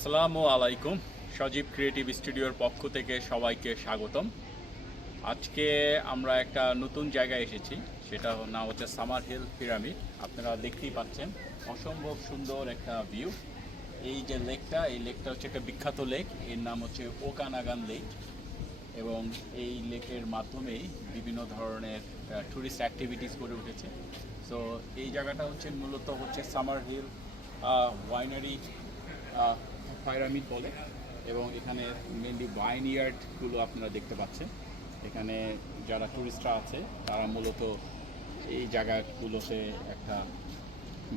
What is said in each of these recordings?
আসসালামু আলাইকুম। সজীব ক্রিয়েটিভ স্টুডিওর পক্ষ থেকে সবাইকে স্বাগতম। আজকে আমরা একটা নতুন জায়গায় এসেছি। সেটা নাম হচ্ছে সামার হিল পিরামিড আপনারা দেখতেই পাচ্ছেন, অসম্ভব সুন্দর একটা ভিউ এই যে লেকটা এই লেকটা হচ্ছে একটা বিখ্যাত লেক এর নাম হচ্ছে ওকানাগান লেক এবং এই লেকের মাধ্যমেই বিভিন্ন ধরনের ট্যুরিস্ট অ্যাক্টিভিটিস গড়ে উঠেছে। সো এই জায়গাটা হচ্ছে মূলত হচ্ছে সামার হিল ওয়াইনারি পাইরামিড বলে, এবং এখানে মেনলি ওয়াইন ইয়ার্ডগুলো আপনারা দেখতে পাচ্ছেন। এখানে যারা ট্যুরিস্টরা আছে, তারা মূলত এই জায়গাগুলোতে একটা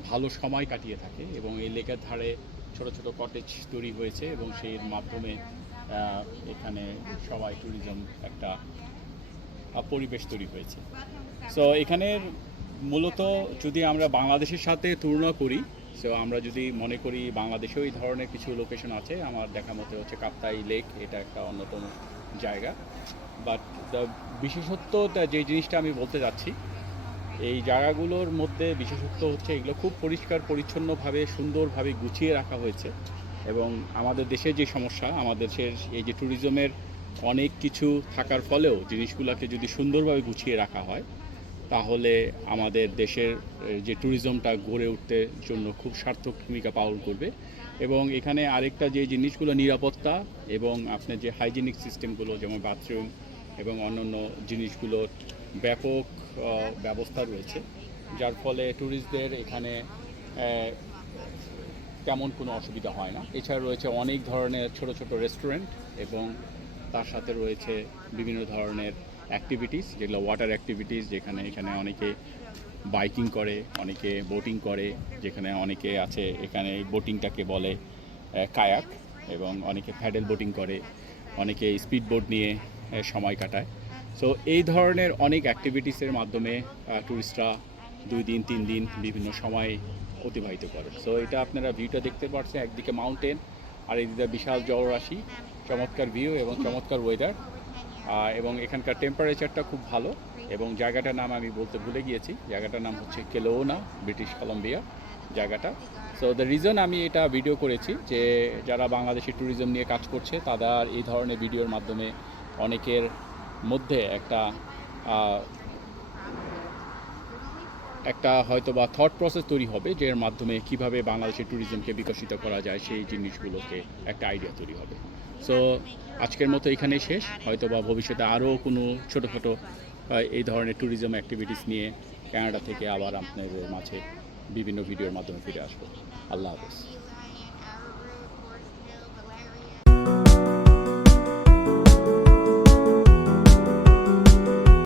ভালো সময় কাটিয়ে থাকে এবং এই লেকের ধারে ছোট ছোট কটেজ তৈরি হয়েছে এবং সেই মাধ্যমে এখানে সবাই ট্যুরিজম একটা পরিবেশ তৈরি হয়েছে। সো এখানের মূলত যদি আমরা বাংলাদেশের সাথে তুলনা করি সো আমরা যদি মনে করি বাংলাদেশেও এই ধরনের কিছু লোকেশন আছে, আমার দেখা মতে হচ্ছে কাপ্তাই লেক এটা একটা অন্যতম জায়গা। বাট বিশেষত্ব যে জিনিসটা আমি বলতে যাচ্ছি, এই জায়গাগুলোর মধ্যে বিশেষত্ব হচ্ছে এগুলো খুব পরিষ্কার, পরিচ্ছন্নভাবে, সুন্দরভাবে গুছিয়ে রাখা হয়েছে। এবং আমাদের দেশের যে সমস্যা, আমাদের দেশের এই যে ট্যুরিজমের অনেক কিছু থাকার ফলেও জিনিসগুলোকে যদি সুন্দরভাবে গুছিয়ে রাখা হয় তাহলে আমাদের দেশের যে ট্যুরিজমটা গড়ে উঠতে জন্য খুব সার্থক ভূমিকা পালন করবে। এবং এখানে আরেকটা যে জিনিসগুলো, নিরাপত্তা এবং আপনার যে হাইজিনিক সিস্টেমগুলো যেমন বাথরুম এবং অন্যান্য জিনিসগুলোর ব্যাপক ব্যবস্থা রয়েছে। যার ফলে ট্যুরিস্টদের এখানে তেমন কোনো অসুবিধা হয় না। এছাড়া রয়েছে অনেক ধরনের ছোট ছোট রেস্টুরেন্ট এবং তার সাথে রয়েছে বিভিন্ন ধরনের অ্যাক্টিভিটিস যেগুলো ওয়াটার অ্যাক্টিভিটিস যেখানে, এখানে অনেকে বাইকিং করে, অনেকে বোটিং করে, যেখানে অনেকে আছে, এখানে বোটিংটাকে বলে কায়াক এবং অনেকে প্যাডেল বোটিং করে, অনেকে স্পিড বোট নিয়ে সময় কাটায়। সো এই ধরনের অনেক অ্যাক্টিভিটিসের মাধ্যমে ট্যুরিস্টরা দুই দিন, তিন দিন বিভিন্ন সময় অতিবাহিত করে। সো এটা আপনারা ভিউটা দেখতে পাচ্ছেন একদিকে মাউন্টেন আর এদিকে বিশাল জলরাশি, চমৎকার ভিউ এবং চমৎকার ওয়েদার এবং এখানকার টেম্পারেচারটা খুব ভালো এবং জায়গাটার নাম আমি বলতে ভুলে গিয়েছি। জায়গাটার নাম হচ্ছে কেলোনা ব্রিটিশ কলম্বিয়া জায়গাটা। সো দ্য রিজন আমি এটা ভিডিও করেছি যে যারা বাংলাদেশি ট্যুরিজম নিয়ে কাজ করছে, তারা এই ধরনের ভিডিওর মাধ্যমে অনেকের মধ্যে একটা একটা হয়তো বা থট প্রসেস তৈরি হবে যে এর মাধ্যমে কীভাবে বাংলাদেশের ট্যুরিজমকে বিকশিত করা যায়, সেই জিনিসগুলোকে একটা আইডিয়া তৈরি হবে। সো আজকের মতো এখানেই শেষ। হয়তো বা ভবিষ্যতে আরও কোনো ছোটো ছোটো এই ধরনের ট্যুরিজম অ্যাক্টিভিটিস নিয়ে ক্যানাডা থেকে আবার আপনাদের মাঝে বিভিন্ন ভিডিওর মাধ্যমে ফিরে আসব। আল্লাহ হাফেজ।